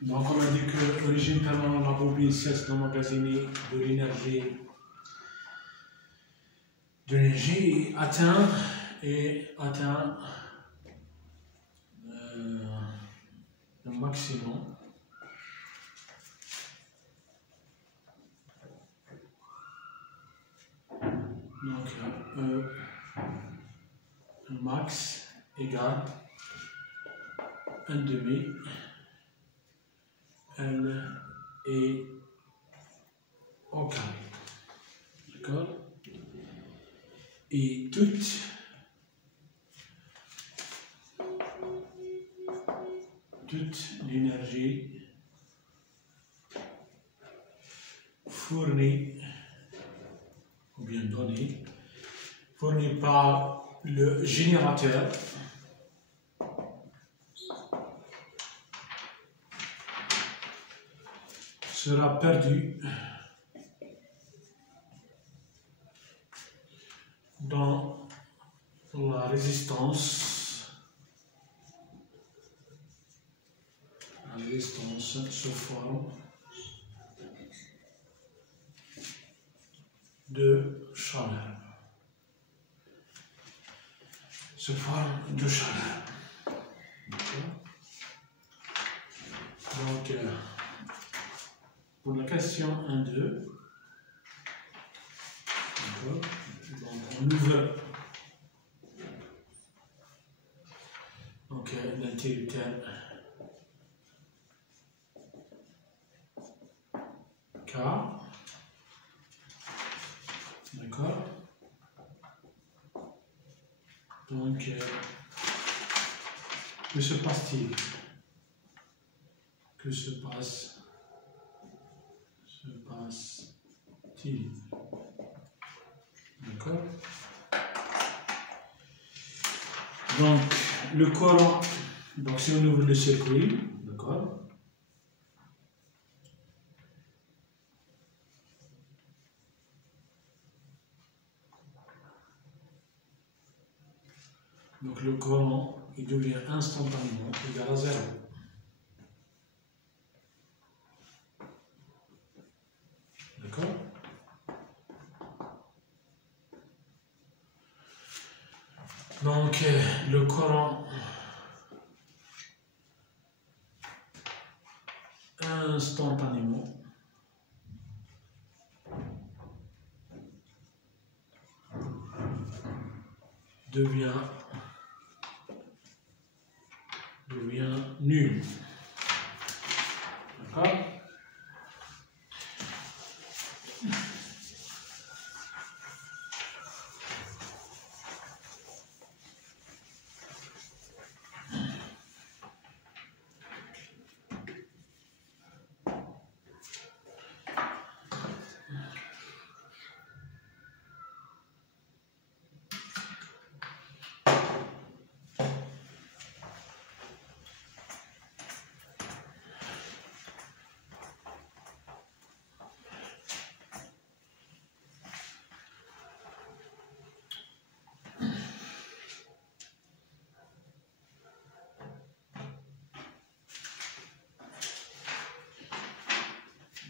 Donc on a dit que l'origine permanente de la bobine cesse d'emmagasiner de l'énergie atteint le maximum. Donc le max égale 1 demi L et au carré. D'accord? Et toute l'énergie fournie ou bien donnée, fournie par le générateur sera perdue dans la résistance. La résistance sous forme de chaleur. Sous forme de chaleur. Donc, pour la question 1-2, donc on ouvre l'interrupteur K, d'accord? Donc, que se passe-t-il? Que se passe-t-il? D'accord? Donc, le courant, donc si on ouvre le circuit, d'accord? Donc, le courant, il devient instantanément égal à 0. D'accord? Donc, le courant instantanément devient nul.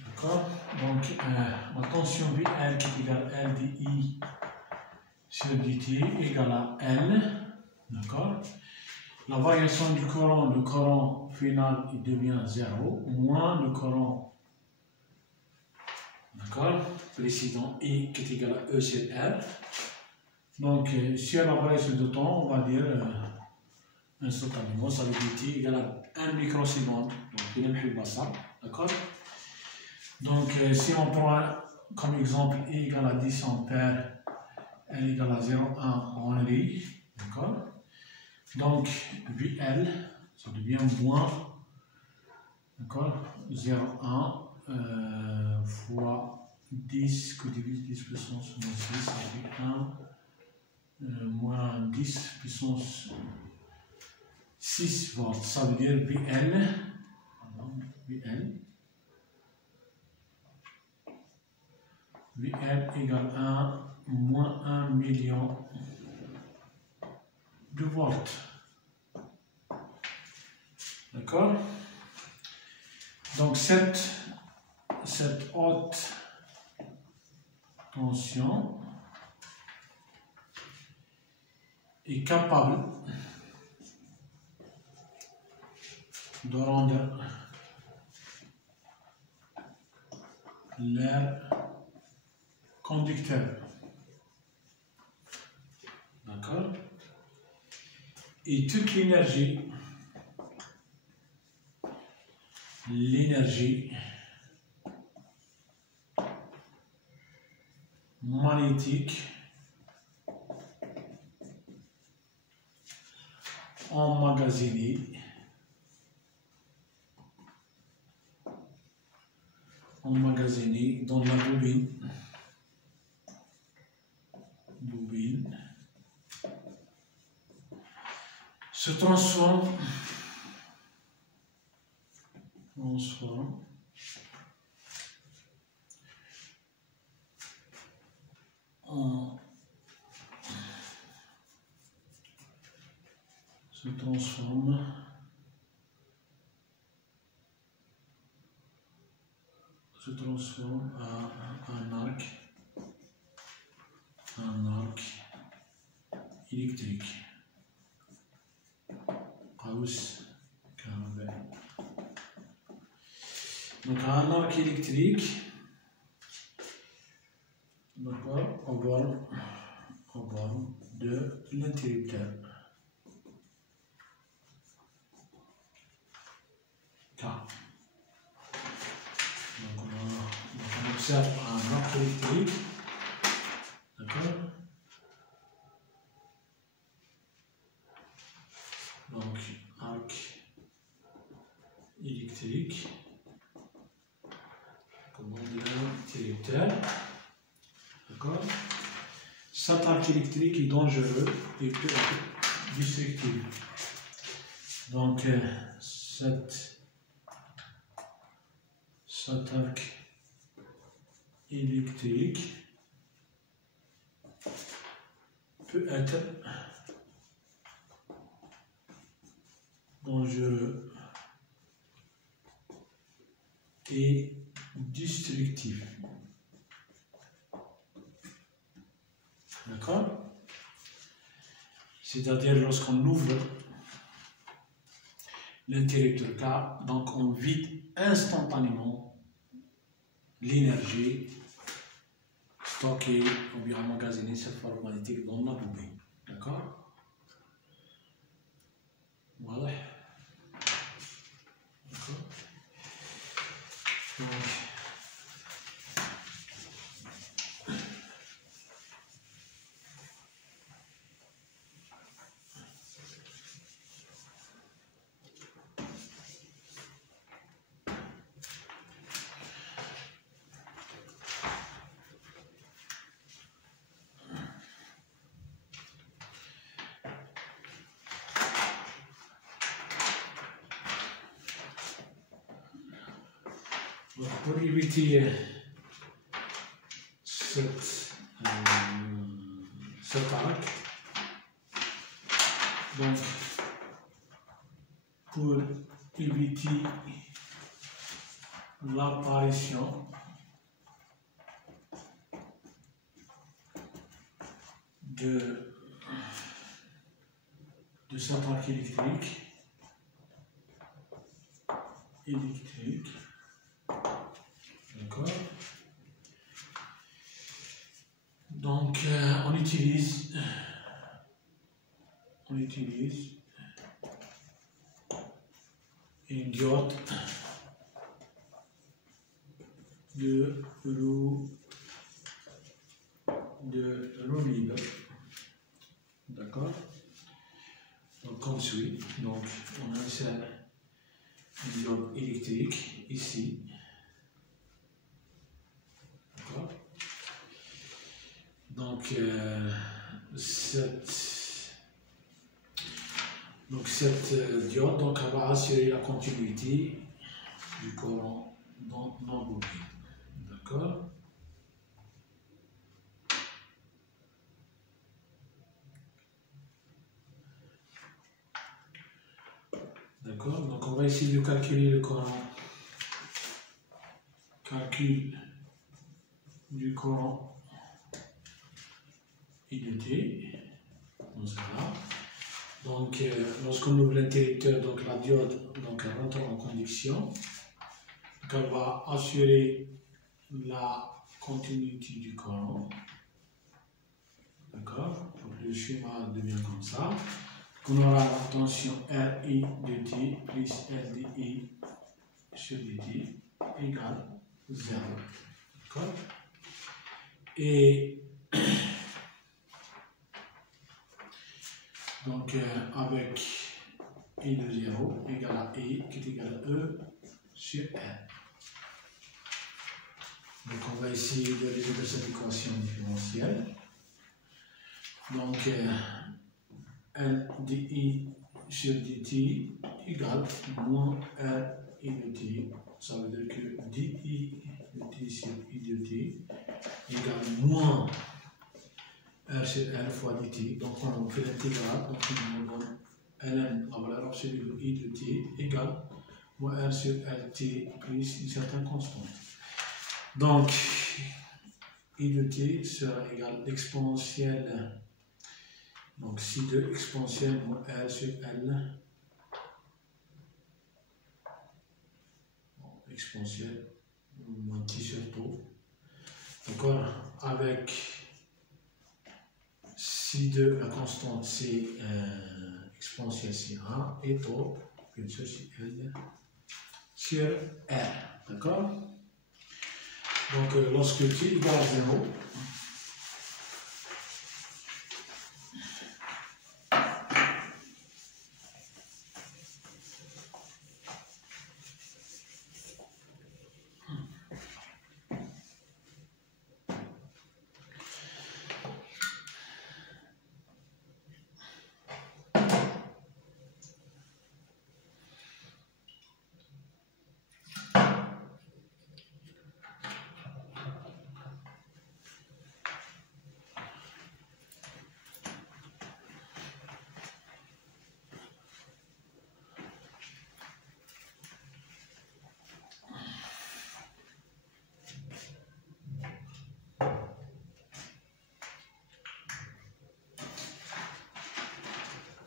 D'accord? Donc, la tension VL qui est égale à LDI sur dt égale à L. D'accord? La variation du courant, le courant final, il devient 0, moins le courant, d'accord, précédent, I qui est égal à E sur R. Donc, si on a la variation de temps, on va dire instantanément, ça veut dire t égale à 1 microseconde. Donc, il est ça, d'accord? Donc, si on prend comme exemple I égale à 10 ampères, L égale à 0,1 Henry, d'accord? Donc, VL, ça devient moins, d'accord, 0,1 fois 10 que divise 10 puissance moins 6, ça fait 1 moins 10 puissance 6 volts. Ça veut dire VL, VL égale à moins 1 million de volts. D'accord? Donc cette haute tension est capable de rendre l'air conducteur. D'accord? Et toute l'énergie magnétique emmagasinée dans la bobine se transforme en arc électrique. Donc un arc électrique, d'accord, au bord de l'interrupteur. K. Donc on observe un arc électrique, d'accord. Donc arc électrique, comme on dit l'interrupteur, d'accord. Cet arc électrique est dangereux et peut être destructif. Donc cet arc électrique peut être dangereux et destructif. D'accord? C'est-à-dire lorsqu'on ouvre l'interrupteur K, donc on vide instantanément l'énergie stockée ou bien emmagasinée cette forme magnétique dans la bobine. D'accord? Voilà. D'accord? Donc, pour éviter cet arc, donc pour éviter l'apparition de cet arc électrique, d'accord. Donc on utilise une diode de roue libre, d'accord. Donc comme suit, donc on insère une diode électrique ici, d'accord. Donc cette diode donc, elle va assurer la continuité du courant dans la bobine, d'accord. D'accord? Donc on va essayer de calculer le courant. Calcul du courant I de T. Donc, voilà. Donc lorsqu'on ouvre l'interrupteur, donc la diode donc, elle rentre en conduction. Donc elle va assurer la continuité du courant. D'accord? Donc le schéma devient comme ça. On aura la tension RI de T plus RDI sur dt égale 0. D'accord? Et donc avec I de 0 égale à I qui est égal à E sur R. Donc on va essayer de résoudre cette équation différentielle. Donc LDI sur dt égale moins RI de t. Ça veut dire que dI de t sur I de t égale moins R sur R fois dt. Donc on fait l'intégrale, donc on donne ln, la valeur absolue de I de t égale moins R sur RT plus une certaine constante. Donc I de t sera égal à exponentielle, donc si2 exponentielle moins R sur L, exponentielle moins t sur tau, d'accord, avec si2 la constante c'est exponentielle C1 et tau bien sûr c'est L sur R, d'accord. Donc lorsque t égale à 0,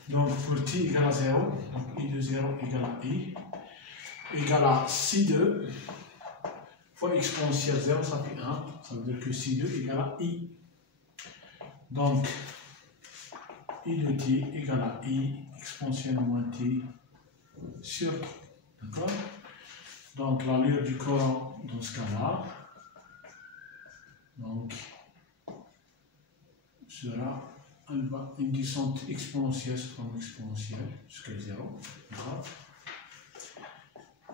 donc pour t égale à 0, donc I de 0 égale à I, égale à si2 fois exponentielle 0, ça fait 1, ça veut dire que si2 égale à I. Donc I de t égale à I exponentielle moins t sur 3, d'accord. Donc l'allure du courant dans ce cas-là, donc sera une descente exponentielle sous forme exponentielle jusqu'à 0.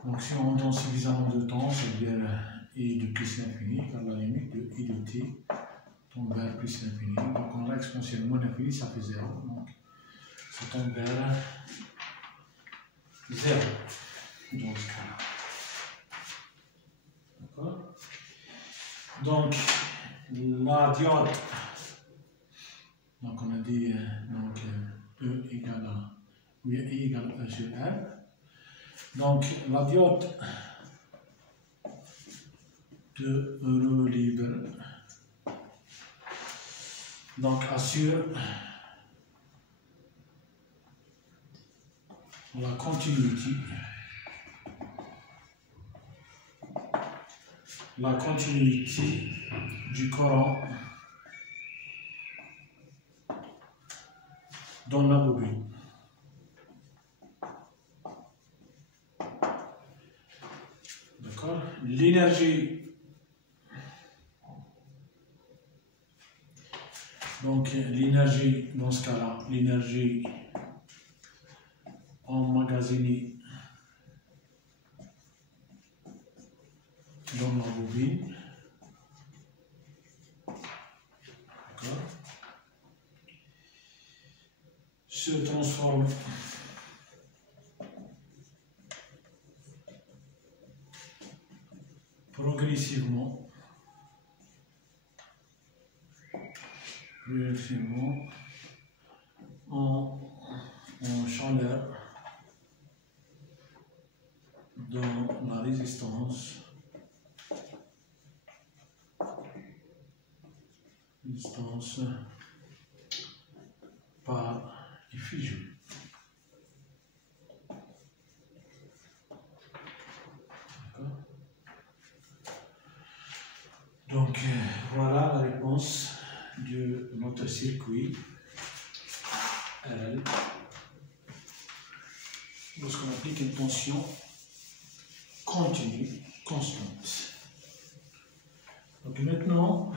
Donc si on donne suffisamment de temps, c'est-à-dire I de plus l'infini, par la limite de I de t tombe vers plus l'infini. Donc on a exponentielle moins l'infini, ça fait 0. Donc ça tombe vers 0 dans ce cas-là. D'accord? Donc la diode, donc on a dit donc, E égale à, oui, I égale à E sur R. Donc la diode de roue libre donc assure la continuité du courant dans la bobine. D'accord? L'énergie, donc l'énergie dans ce cas-là, l'énergie emmagasinée dans la bobine, d'accord, se transforme progressivement en chaleur dans la résistance par effusion. Donc voilà la réponse de notre circuit RL lorsqu'on applique une tension continue, constante. Donc maintenant,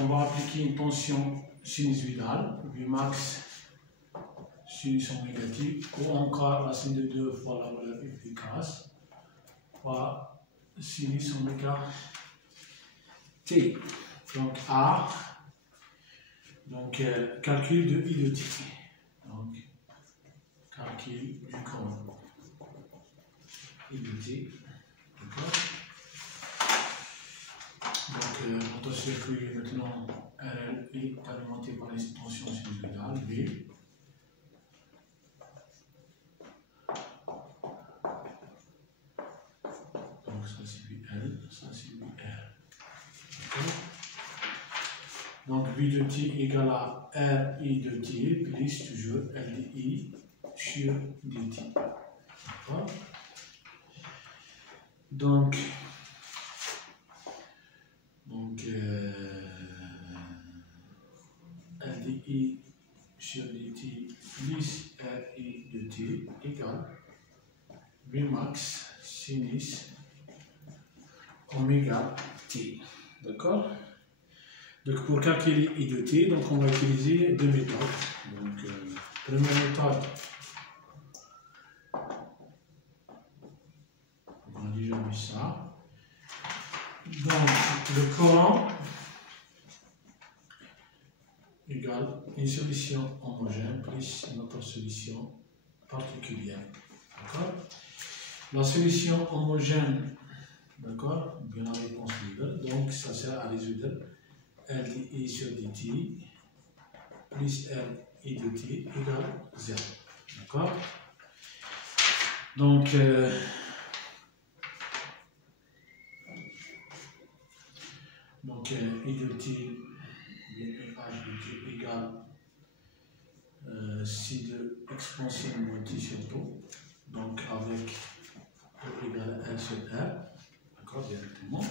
on va appliquer une tension sinusoïdale, Vmax sinus oméga t, ou encore la sin de 2 fois la valeur efficace, fois sinus oméga t. Donc A, calcul de I de t. Donc, calcul du courant I de t. D'accord. Donc, notre circuit est maintenant RL est alimenté par les tensions sinusoïdales V. Donc, ça c'est VL, ça c'est VR. Donc, V de t égale à RI de t plus toujours LDI sur dt. D'accord. Donc LDI sur dt plus RI de t égale Vmax sinus oméga t. D'accord. Donc pour calculer I de t, donc on va utiliser deux méthodes. Donc première méthode, on a déjà vu ça. Donc le courant égale une solution homogène plus une autre solution particulière. D'accord. La solution homogène, d'accord, bien la réponse libre, donc ça sert à résoudre LDI sur dt plus RI de t égale 0. D'accord. Donc, I de t, H de t égale C de expansion moins t sur tau, donc avec E égale L sur R, d'accord, directement.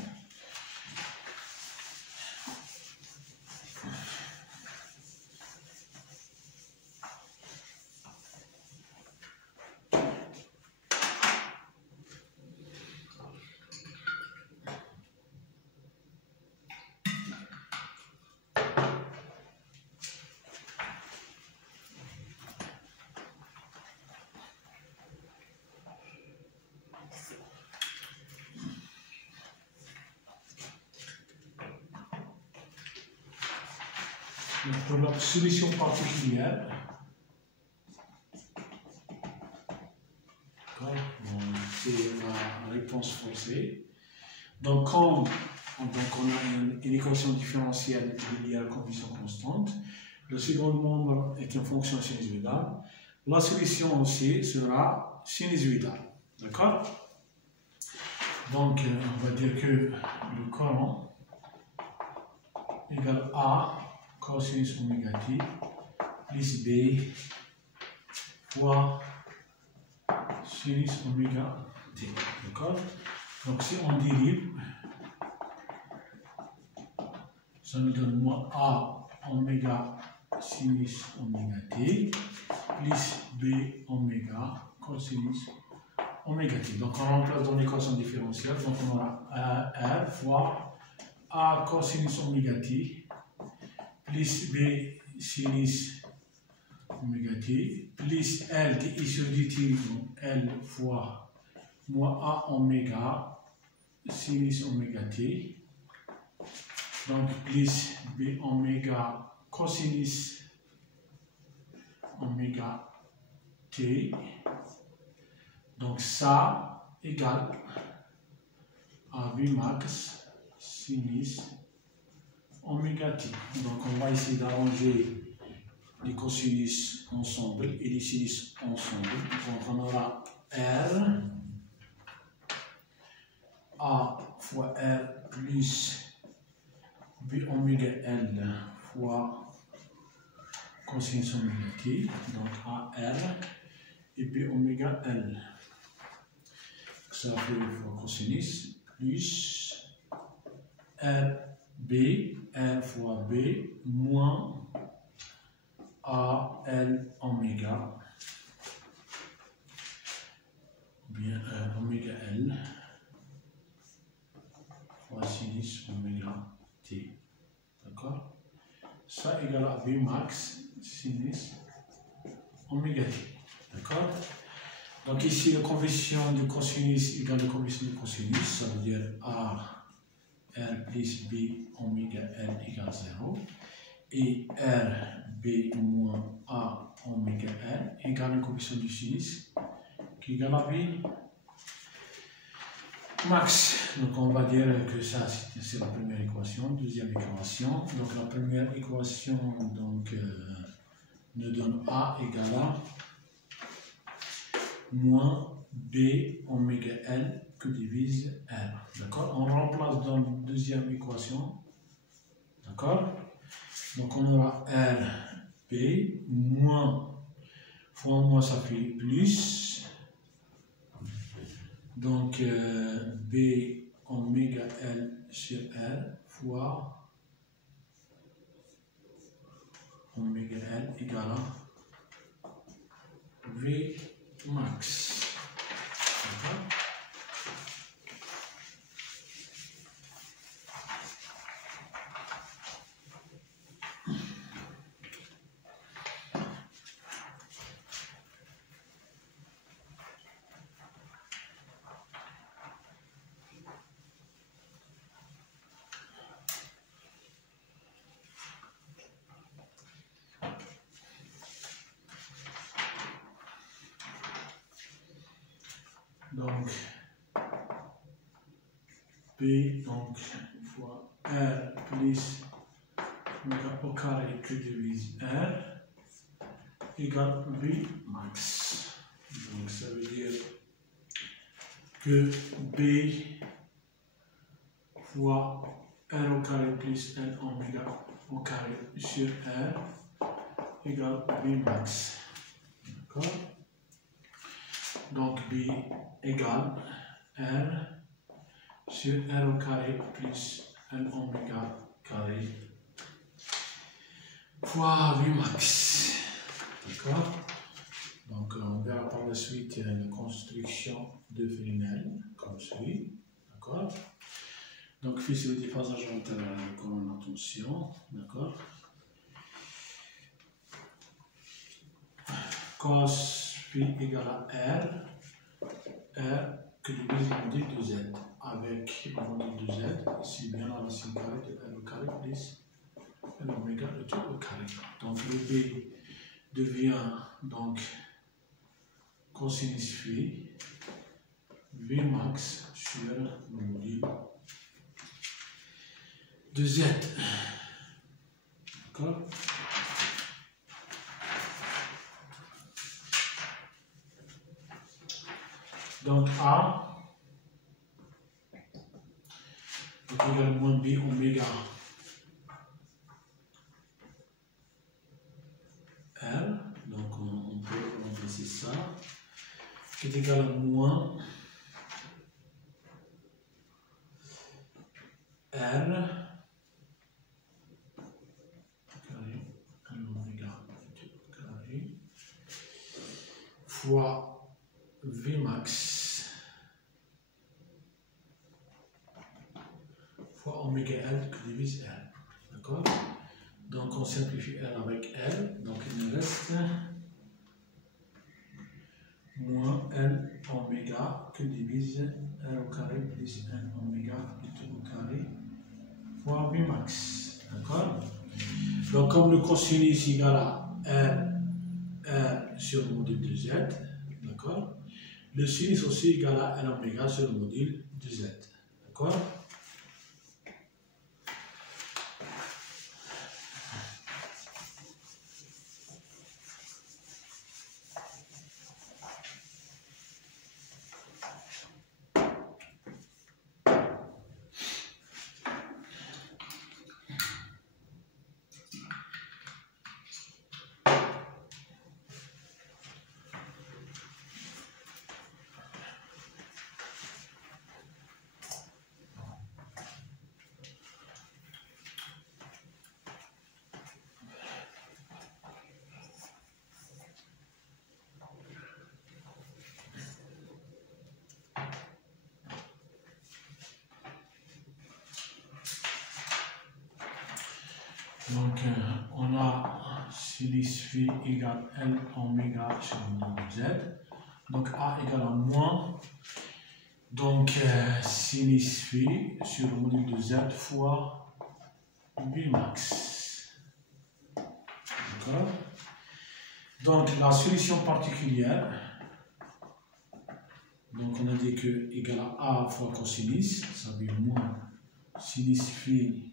Donc, pour la solution particulière, c'est la réponse forcée. Donc, quand on a une équation différentielle linéaire à condition constante, le second membre est une fonction sinusoïdale, la solution aussi sera sinusoïdale. D'accord? Donc, on va dire que le courant égale A cosinus oméga t plus B fois sinus oméga t. D'accord. Donc si on dérive, ça nous donne moins A oméga sinus oméga t plus B oméga cosinus oméga t. Donc on remplace dans l'équation différentielle, donc on aura R fois A cosinus oméga t plus B sinus oméga t plus L di sur dt, donc L fois moins A oméga sinus oméga t, donc plus B oméga cosinus oméga T. Donc ça égale à V max sinus oméga T. Donc on va essayer d'arranger les cosinus ensemble et les sinus ensemble. Donc on aura R A fois R plus B oméga L fois cosinus oméga T. Donc A R et B oméga L. Ça fait fois cosinus plus R B, R fois B moins A L oméga, bien oméga L fois sinus oméga T. D'accord? Ça égale à B max sinus oméga T. D'accord? Donc ici, la conversion du cosinus égale la conversion du cosinus, ça veut dire A R plus B oméga L égale 0. Et R B moins A oméga L égale la conversion du sinus qui égale à B max. Donc on va dire que ça c'est la première équation. Deuxième équation. Donc la première équation donc, nous donne A égale à moins B oméga L que divise R. D'accord? On remplace dans la deuxième équation. D'accord? Donc on aura R B moins fois moins ça fait plus. Donc B oméga L sur R fois oméga L égale à V max. Donc, B donc, fois R plus oméga au carré que divise R égale B max. Donc, ça veut dire que B fois R au carré plus L oméga au carré sur R égale B max. D'accord? Donc B égale R sur R au carré plus L oméga carré fois V max. D'accord? Donc on verra par la suite la construction de Fresnel comme suit. D'accord? Donc fils de déphasage antérieur comme attention. D'accord? Cos P égale à R que divise module de Z avec module de Z, ici bien la racine carrée de R au carré plus l'oméga de tout au carré. Donc le B devient donc cosinus phi V max sur le module de Z. D'accord? Donc A égale moins B oméga R, donc on peut remplacer ça, qui est égal à moins R carré, oméga carré, fois V max fois oméga L que divise R. D'accord? Donc on simplifie R avec L, donc il nous reste moins L oméga que divise R au carré plus L oméga tout au carré fois V max. D'accord? Donc comme le cosinus égale à R sur le module de Z, d'accord? Le sinus aussi égal à L oméga sur le module de Z, d'accord? Donc, on a sinus phi égale L oméga sur le module de Z. Donc, A égale à moins. Donc, sinus phi sur le module de Z fois Vmax. D'accord? Donc, la solution particulière. Donc, on a dit que égale à A fois cosinus. Ça veut dire moins sinus phi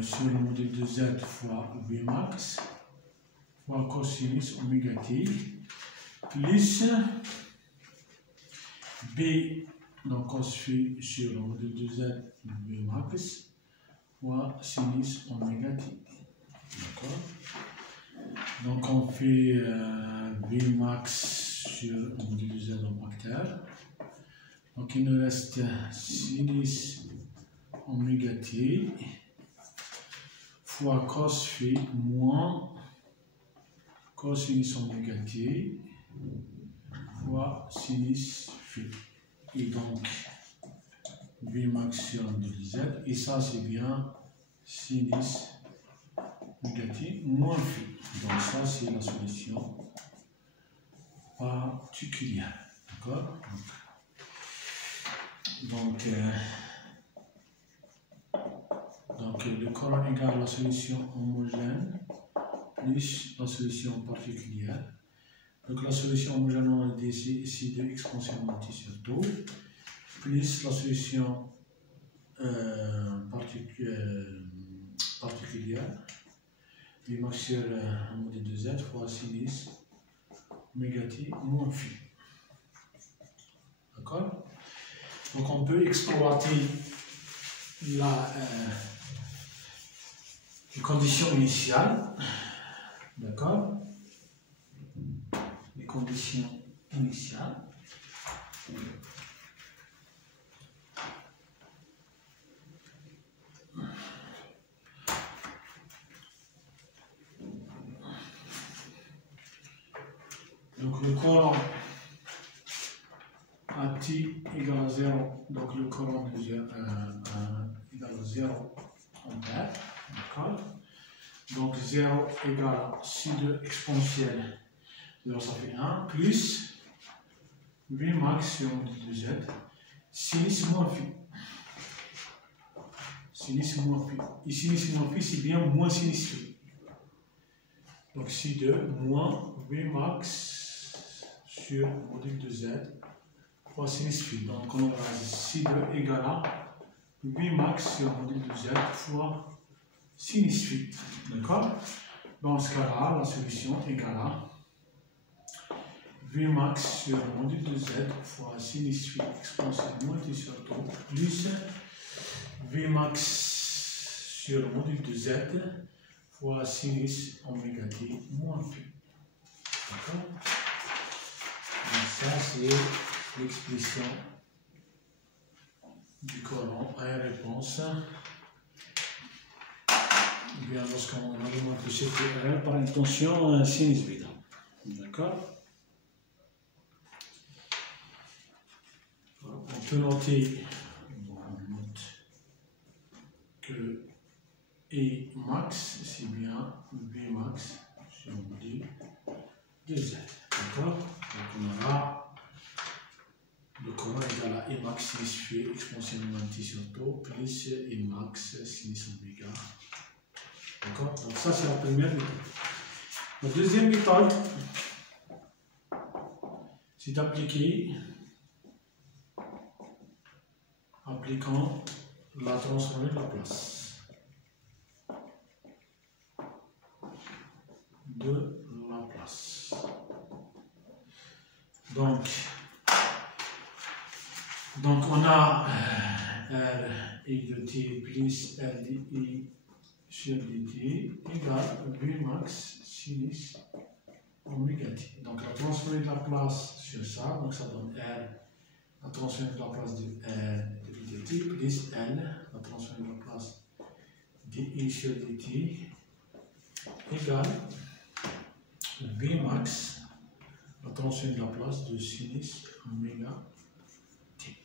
sur le module de Z fois Vmax fois cosinus oméga t plus B, donc cos phi sur le module de Z Vmax fois sinus oméga t. D'accord? Donc on fait Vmax sur le module de Z en facteur. Donc il nous reste sinus oméga t fois cos phi moins cosinus oméga t fois sinus phi. Et donc, Vmax sur le module de Z. Et ça, c'est bien sinus oméga t moins phi. Donc, ça, c'est la solution particulière. D'accord? Donc, le courant égale la solution homogène plus la solution particulière. Donc la solution homogène, on a dit ici de exponentiellement t sur tau, plus la solution particulière, Vmax sur un module de Z fois sinus oméga t moins phi. D'accord? Donc on peut exploiter les conditions initiales, d'accord? Les conditions initiales. Donc le courant à t égale à 0, donc le courant égale à 0 ampère, d'accord? Donc 0 égale à C2 exponentielle, alors ça fait 1, plus Vmax sur module de Z, sinus moins phi. Sinus moins phi. Et sinus moins phi, c'est bien moins sinus phi. Donc C2 moins Vmax sur module de Z fois sinus phi. Donc on aura C2 égale à Vmax sur module de Z fois sinus phi. D'accord? Dans ce cas-là, la solution égale à Vmax sur le module de Z fois sinus phi exponentielle moins t sur tau plus Vmax sur le module de Z fois sinus oméga t moins phi. D'accord? Donc ça c'est l'expression du courant à réponse. Bien, lorsqu'on alimente le circuit RL par une tension sinus vide. D'accord? On peut noter que E max, c'est bien Vmax sur le module de Z. D'accord? Donc on aura le courant égal à E max sinus phi exponentiellement t sur tau plus E max sinus oméga. D'accord? Donc ça c'est la première étape. La deuxième méthode, c'est d'appliquer, appliquant la transformée de Laplace de Laplace. Donc on a R I de t plus R di sur dt égale V max sinus oméga t. Donc la transformée de Laplace sur ça, donc ça donne R, la transformée de Laplace de R de dt plus L, la transformée de Laplace di sur dt égale V max, la transformée de Laplace de sinus oméga t.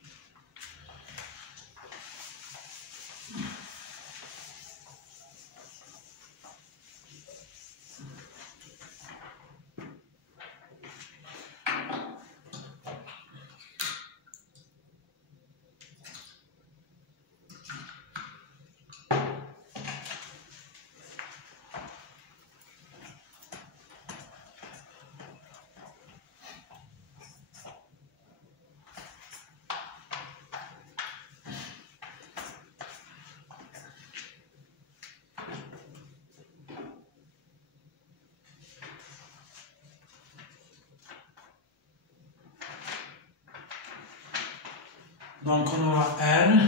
Donc on aura R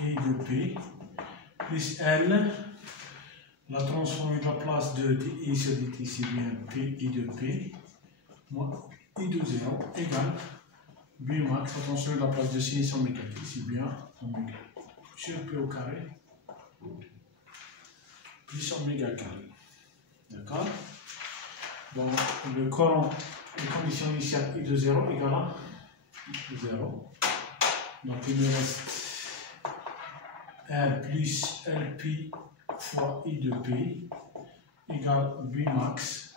I de P plus L, la transformée de Laplace de I sur dt, c'est bien P I de P, moins I de 0 égale B max, la transformée de Laplace de sinus oméga t, c'est bien oméga sur P au carré plus oméga carré. D'accord? Donc le courant, les conditions initiales I de 0 égale à 0. Donc il me reste R plus LP fois I de P égale B max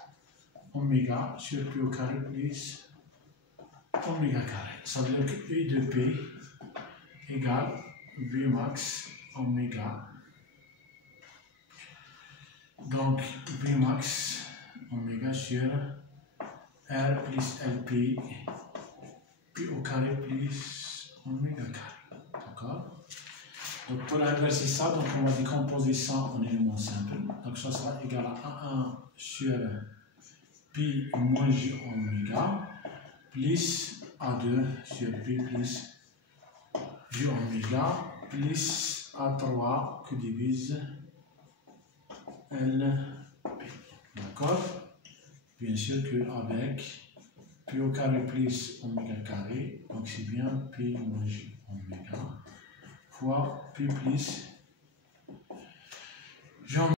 oméga sur P au carré plus oméga carré. Ça veut dire que I de P égale B max oméga. Donc B max oméga sur R plus LP P au carré plus oméga carré. D'accord? Donc pour inverser ça, donc on va décomposer ça en éléments simples. Donc ça sera égal à 1 sur pi moins j oméga plus A2 sur pi plus j oméga plus A3 que divise LP. D'accord? Bien sûr qu'avec pi au carré plus oméga carré, donc c'est bien pi moins j oméga fois pi plus j oméga.